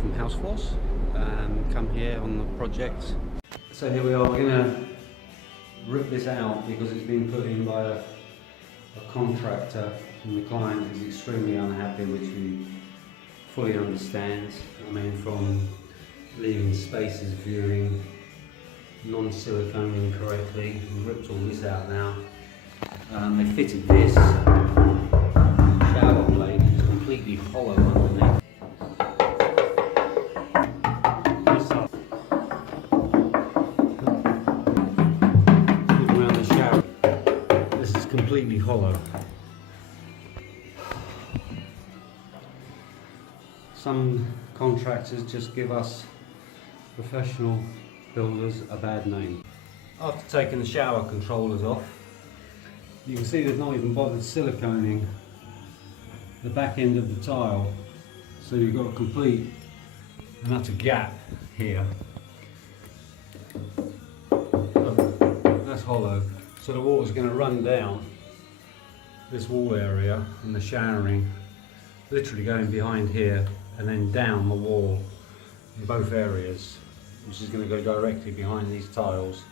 from Houseforce, come here on the project. So here we are, we're going to rip this out because it's been put in by a contractor and the client is extremely unhappy, which we fully understand. I mean, from leaving spaces viewing, non-siliconing correctly, we ripped all this out now. They fitted this shower blade, it's completely hollow underneath. Look around the shower, this is completely hollow. Some contractors just give us professional builders a bad name. After taking the shower controllers off, you can see they've not even bothered siliconing the back end of the tile, so you've got a complete and utter gap here. That's hollow, so the water's going to run down this wall area and the showering, literally going behind here and then down the wall in both areas, which is going to go directly behind these tiles.